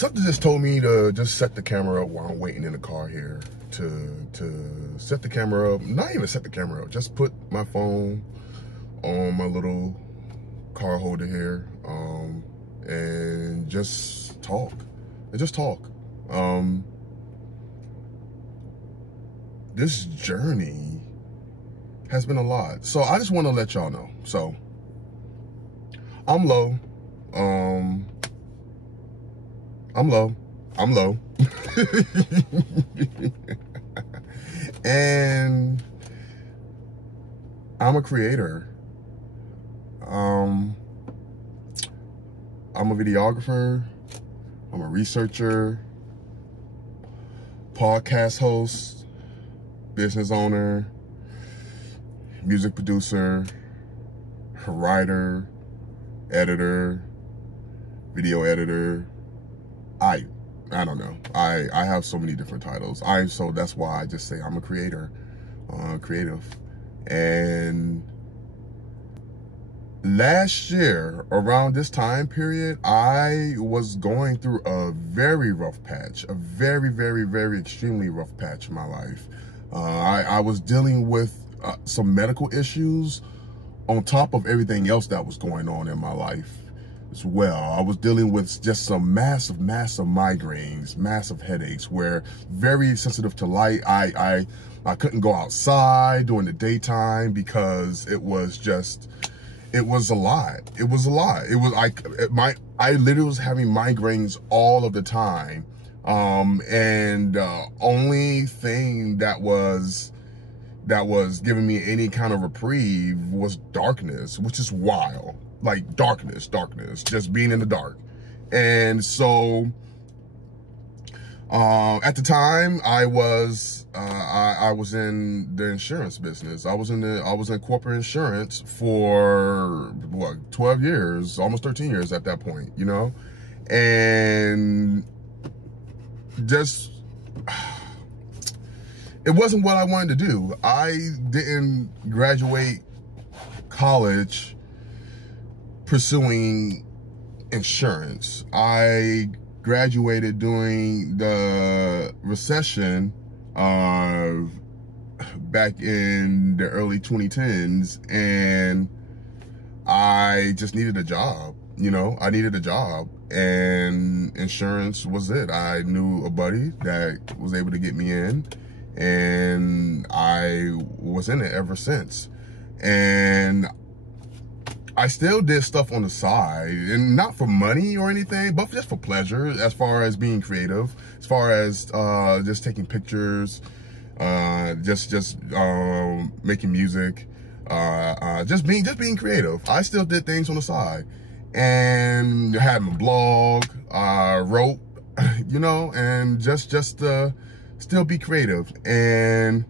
something just told me to just set the camera up while I'm waiting in the car here. To set the camera up, not even set the camera up, just put my phone on my little car holder here, and just talk. This journey has been a lot. So I just want to let y'all know. So I'm low. I'm low. And I'm a creator. I'm a videographer. I'm a researcher, podcast host, business owner, music producer, writer, editor, video editor. I don't know. I have so many different titles. So that's why I just say I'm a creator, creative. And last year, around this time period, I was going through a very rough patch, a very, very, very extremely rough patch in my life. I was dealing with some medical issues on top of everything else that was going on in my life as well. I was dealing with just some massive migraines, massive headaches, where very sensitive to light. I couldn't go outside during the daytime because it was a lot. It was I literally was having migraines all of the time. And only thing that was giving me any kind of reprieve was darkness, which is wild. Like darkness, just being in the dark. And so at the time I was in the insurance business. I was in corporate insurance for what, 12 years, almost 13 years at that point, you know? And just, it wasn't what I wanted to do. I didn't graduate college pursuing insurance. I graduated during the recession back in the early 2010s, and I just needed a job. You know, I needed a job, and insurance was it. I knew a buddy that was able to get me in, and I was in it ever since. And I still did stuff on the side, and not for money or anything, but just for pleasure, as far as being creative, as far as just taking pictures, just making music, just being creative. I still did things on the side, and had my blog, wrote, you know, and just still be creative. And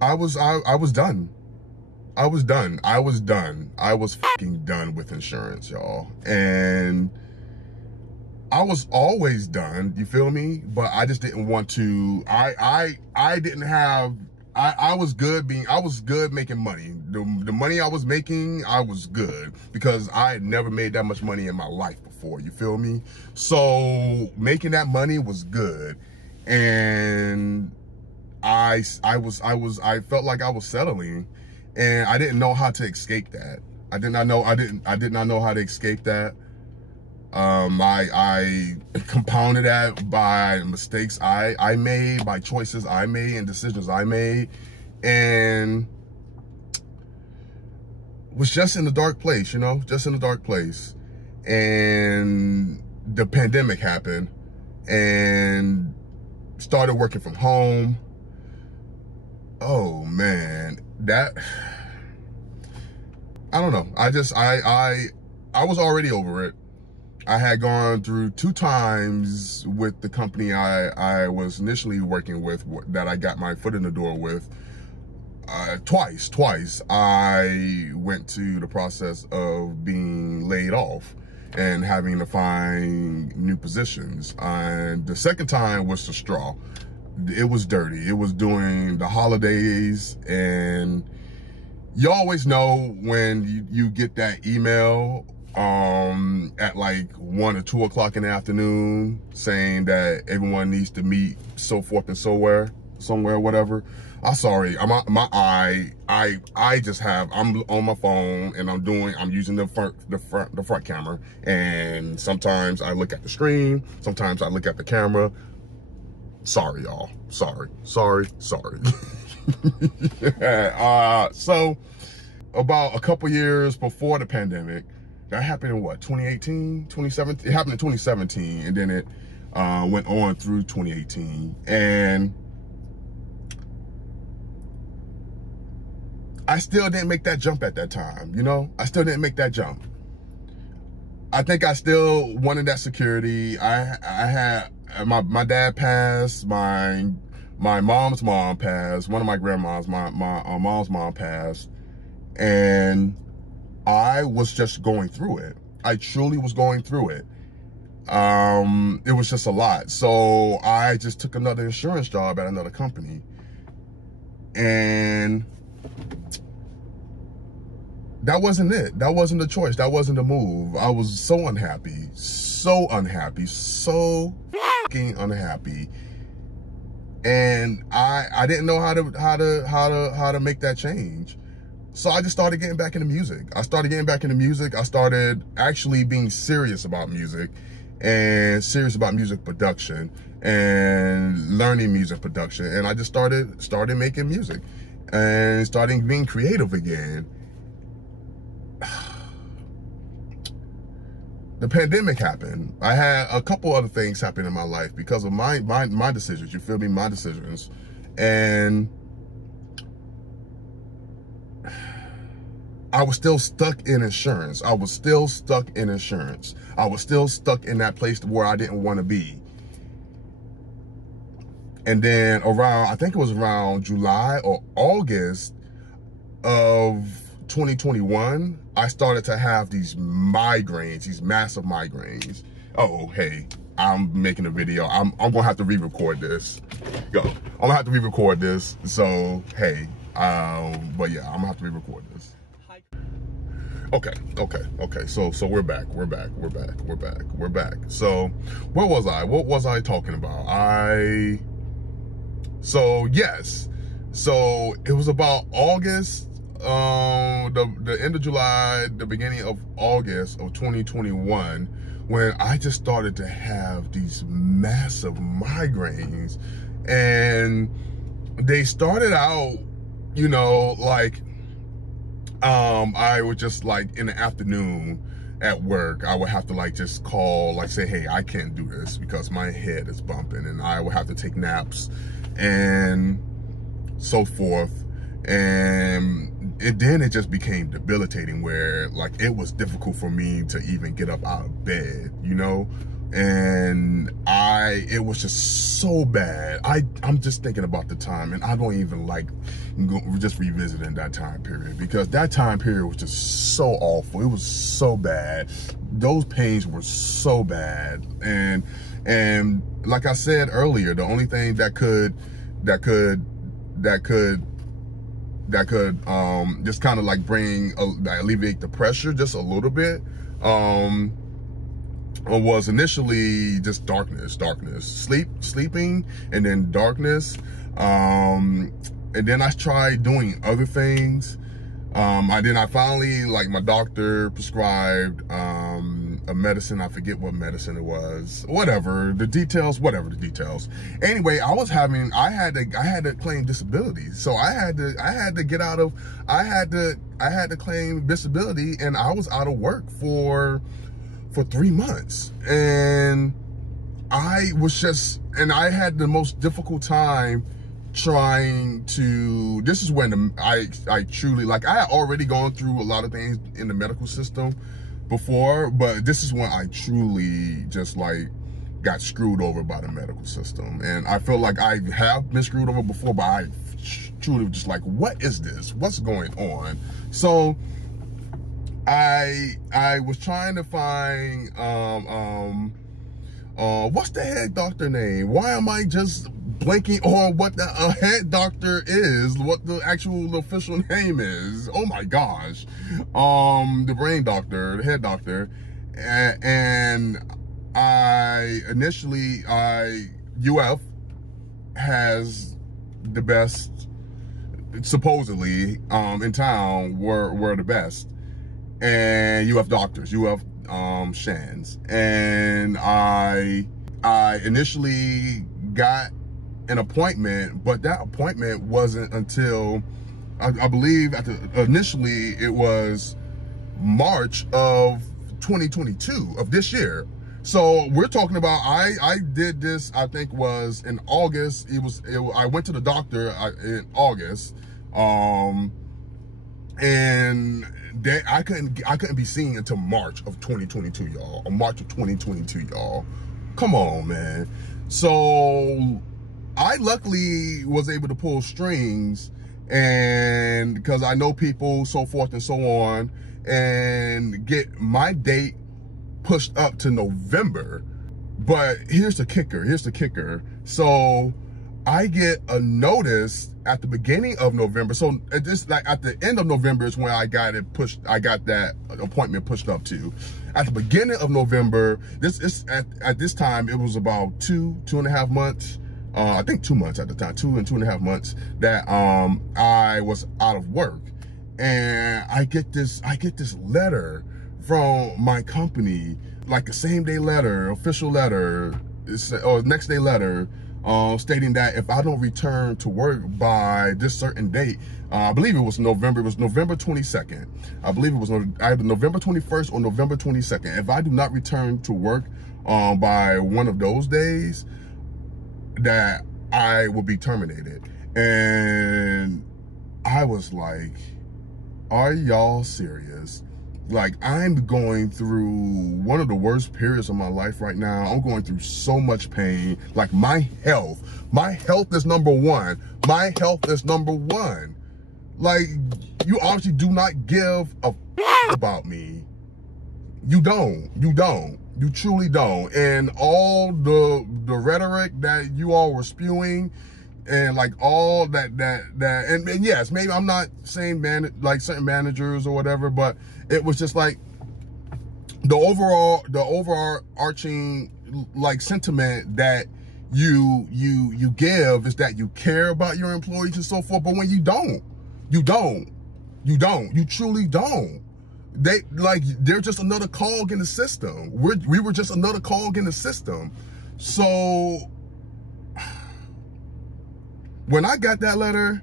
I was done. I was fucking done with insurance, y'all. And I was always done, you feel me? But I just didn't want to, I was good making money. The money I was making, I was good, because I had never made that much money in my life before, you feel me? So making that money was good. And I felt like I was settling, and I didn't know how to escape that. I did not know how to escape that. I compounded that by mistakes I made, by choices I made and decisions I made, and was just in a dark place, you know, just in a dark place. And the pandemic happened, and started working from home. Oh man, I don't know. I was already over it. I had gone through 2 times with the company I was initially working with, that I got my foot in the door with. Twice I went to the process of being laid off and having to find new positions. And the second time was the straw. It was dirty. It was during the holidays, and you always know when you get that email at like 1 or 2 o'clock in the afternoon, saying that everyone needs to meet so forth and somewhere, whatever. I'm sorry, I'm on my phone and I'm using the front camera, and sometimes I look at the screen, sometimes I look at the camera. Sorry, y'all. Sorry. So about a couple years before the pandemic, that happened in what, 2018, 2017? It happened in 2017, and then it went on through 2018. And I still didn't make that jump at that time, you know? I still didn't make that jump. I think I still wanted that security. I had, my dad passed, my mom's mom passed, one of my grandmas, my mom's mom passed, and I was just going through it. I truly was going through it. It was just a lot. So I just took another insurance job at another company, and that wasn't it. That wasn't the choice. That wasn't the move. I was so unhappy, so fucking unhappy. And I didn't know how to make that change. So I just started getting back into music. I started actually being serious about music, and serious about music production and learning music production. And I just started making music and starting being creative again. The pandemic happened. I had a couple other things happen in my life because of my decisions. You feel me? My decisions. And I was still stuck in insurance. I was still stuck in that place where I didn't want to be. And then I think it was around July or August of 2021, I started to have these migraines, these massive migraines. Oh, hey, I'm making a video. I'm gonna have to re-record this. I'm gonna have to re-record this. So, hey, but yeah, I'm gonna have to re-record this. Okay. So we're back. So, what was I talking about? So it was about August, the end of July, the beginning of August of 2021, when I just started to have these massive migraines. And they started out, you know, like, I would just, like, in the afternoon at work, I would have to, like, just call, like, say, hey, I can't do this because my head is bumping, and I would have to take naps and so forth. And then it just became debilitating, where, like, it was difficult for me to even get up out of bed, you know? And it was just so bad. I'm just thinking about the time, and I don't even like just revisiting that time period, because that time period was just so awful. It was so bad. Those pains were so bad. And like I said earlier, the only thing that could just kind of like alleviate the pressure just a little bit, was initially just darkness, sleeping, and then darkness. And then I tried doing other things. I finally, like, my doctor prescribed a medicine. I forget what medicine it was. Whatever the details. Anyway, I had to claim disability. So I had to claim disability, and I was out of work for 3 months. And I had the most difficult time trying to, this is when I truly, like, I had already gone through a lot of things in the medical system before, but this is when I truly just, like, got screwed over by the medical system. And I feel like I have been screwed over before, but I truly just like, what is this? What's going on? So I was trying to find, what's the head doctor name? Why am I just blanking on what the head doctor is, what the actual official name is. Oh my gosh. The brain doctor, the head doctor. And UF has the best, supposedly, in town were the best. And UF doctors, UF Shands. And I initially got an appointment, but that appointment wasn't until, I believe initially it was March of 2022 of this year. So we're talking about, I did this, I think was in August. I went to the doctor in August, and I couldn't be seen until March of 2022, y'all. Or March of 2022, y'all. Come on, man. So I luckily was able to pull strings, and because I know people, so forth and so on, and get my date pushed up to November. But here's the kicker. So I get a notice at the beginning of November. So at the end of November is when I got that appointment pushed up to. At the beginning of November, at this time, it was about 2.5 months. I think 2 months at the time, 2.5 months that I was out of work. And I get this letter from my company, like a same day letter, official letter, or next day letter, stating that if I don't return to work by this certain date, I believe it was November 22nd. I believe it was either November 21st or November 22nd. If I do not return to work by one of those days, that I will be terminated. And I was like, are y'all serious? Like, I'm going through one of the worst periods of my life right now. I'm going through so much pain. Like, my health is number one. My health is number one. Like, you obviously do not give a about me. You don't. You truly don't. And all the rhetoric that you all were spewing, and like all that and yes, maybe I'm not saying like certain managers or whatever, but it was just like the overarching like sentiment that you give is that you care about your employees and so forth. But when you truly don't. They're just another cog in the system. We were just another cog in the system. So when I got that letter,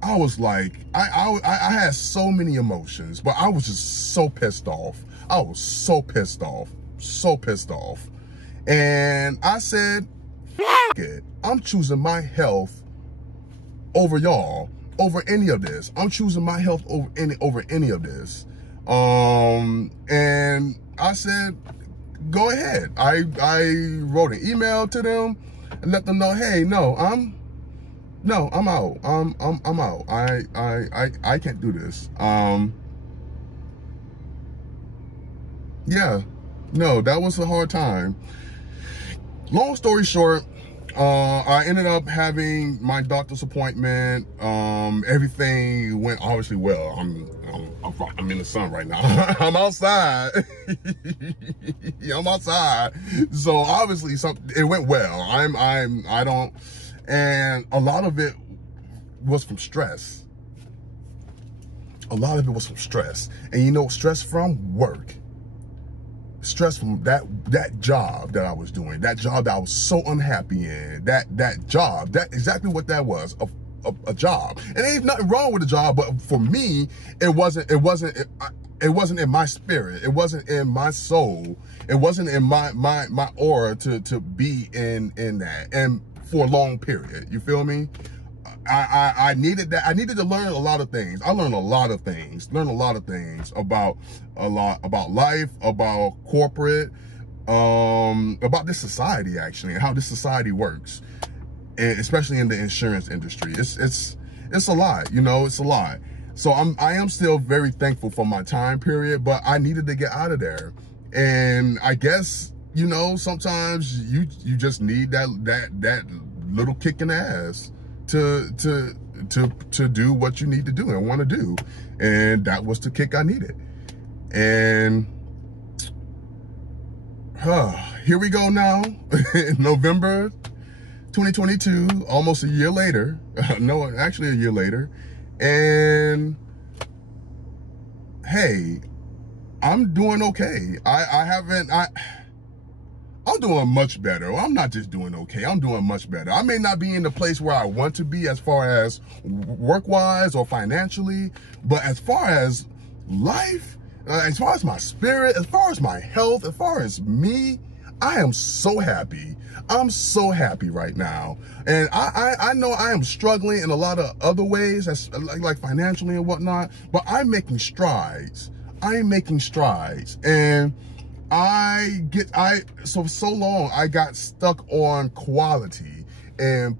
I was like, I had so many emotions, but I was just so pissed off. I was so pissed off. And I said, F it. I'm choosing my health over y'all, over any of this. I'm choosing my health over any of this. And I said, go ahead. I wrote an email to them and let them know, hey, no, I'm out. I'm out. I can't do this. Yeah, no, that was a hard time. Long story short, I ended up having my doctor's appointment. Everything went obviously well. I'm in the sun right now. I'm outside. Yeah, I'm outside. So obviously it went well. And a lot of it was from stress. And you know, stress from work. Stress from that job that I was doing, that job that I was so unhappy in, that job, that exactly what that was, a job. And there ain't nothing wrong with the job, but for me, it wasn't in my spirit. It wasn't in my soul. It wasn't in my aura to be in that, and for a long period. You feel me? I needed that. I needed to learn a lot of things. I learned a lot of things. About life, about corporate, about this society actually, and how this society works, and especially in the insurance industry. It's a lot, you know. It's a lot. So I am still very thankful for my time period, but I needed to get out of there. And I guess, you know, sometimes you just need that little kick in the ass to do what you need to do and want to do. And that was the kick I needed. And here we go now, November 2022, almost a year later. No, actually a year later. And hey, I'm doing okay. I'm doing much better. I'm not just doing okay. I'm doing much better. I may not be in the place where I want to be as far as work-wise or financially, but as far as life, as far as my spirit, as far as my health, as far as me, I am so happy. I'm so happy right now. And I know I am struggling in a lot of other ways, that's like financially and whatnot, but I'm making strides. I'm making strides. And so long I got stuck on quality and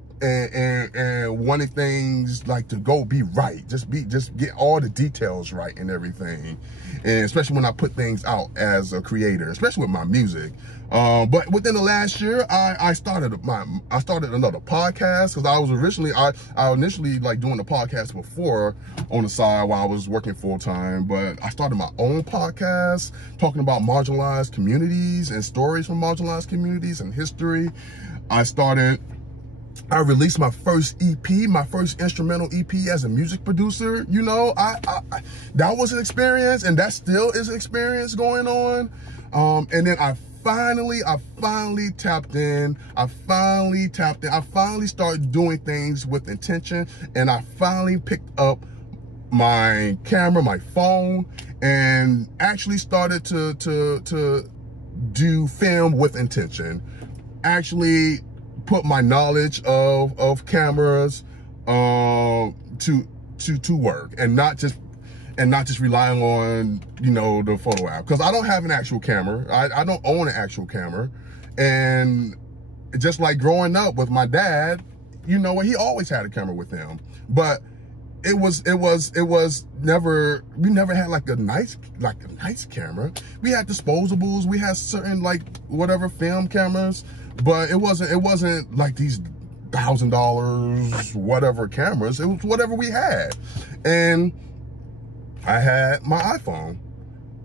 wanting things like to go be right, just get all the details right and everything. And especially when I put things out as a creator, especially with my music. But within the last year, I started another podcast, because I initially like doing the podcast before on the side while I was working full time, but I started my own podcast talking about marginalized communities and stories from marginalized communities and history. I released my first EP, my first instrumental EP as a music producer. You know, that was an experience, and that still is an experience going on. And then I finally tapped in. I finally started doing things with intention, and I finally picked up my camera, my phone, and actually started to do film with intention. Actually put my knowledge of cameras to work, and not just relying on, you know, the photo app, because I don't have an actual camera. I don't own an actual camera. And just like growing up with my dad, you know, he always had a camera with him, but it was never, we never had like a nice camera. We had disposables, we had certain like whatever film cameras, but it wasn't like these $1,000 whatever cameras. It was whatever we had. And I had my iPhone,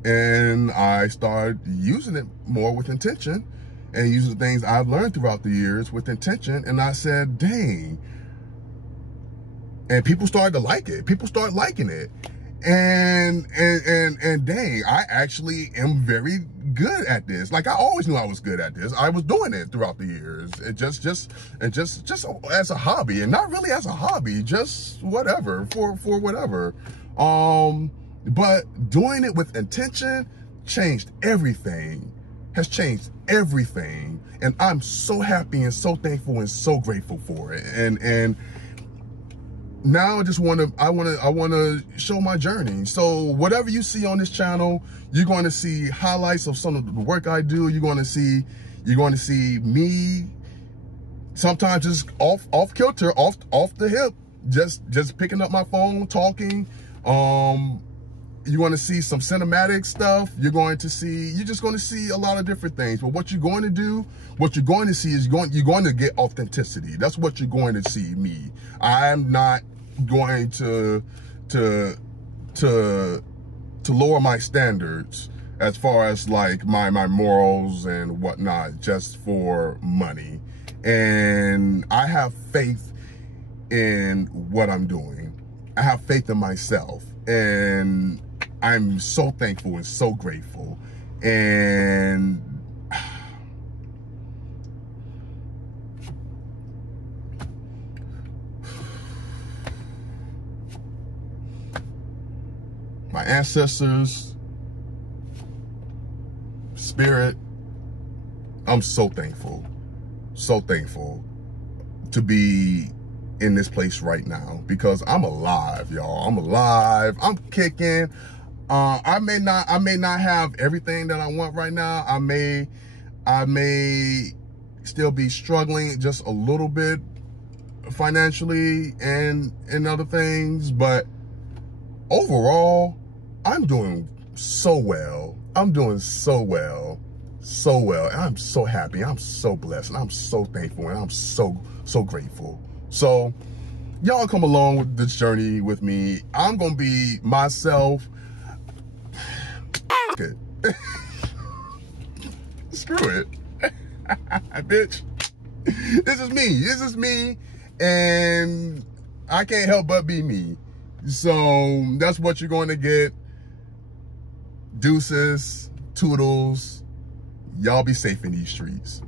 and I started using it more with intention, and using the things I've learned throughout the years with intention. And I said, dang. And people started to like it. People started liking it. And dang, I actually am very good at this. Like, I always knew I was good at this. I was doing it throughout the years. It just as a hobby, and not really as a hobby, just whatever, for whatever. But doing it with intention changed everything, has changed everything. And I'm so happy and so thankful and so grateful for it. And now I want to show my journey. So whatever you see on this channel, you're going to see highlights of some of the work I do. You're going to see me sometimes just off kilter, off the hip, just picking up my phone, talking. You're going to see some cinematic stuff. You're just going to see a lot of different things. But what you're going to see is you're going to get authenticity. That's what you're going to see me. I'm not going to lower my standards as far as like my morals and whatnot, just for money. And I have faith in what I'm doing. I have faith in myself, and I'm so thankful and so grateful. And my ancestors, spirit, I'm so thankful to be in this place right now, because I'm alive, y'all. I'm alive. I'm kicking. I may not have everything that I want right now. I may still be struggling just a little bit financially and other things, but overall, I'm doing so well. I'm doing so well. so well. And I'm so happy. I'm so blessed. And I'm so thankful. And I'm so grateful. So y'all come along with this journey with me. I'm going to be myself. It. Screw it. Bitch. This is me. This is me. And I can't help but be me. So that's what you're going to get. Deuces, toodles. Y'all be safe in these streets.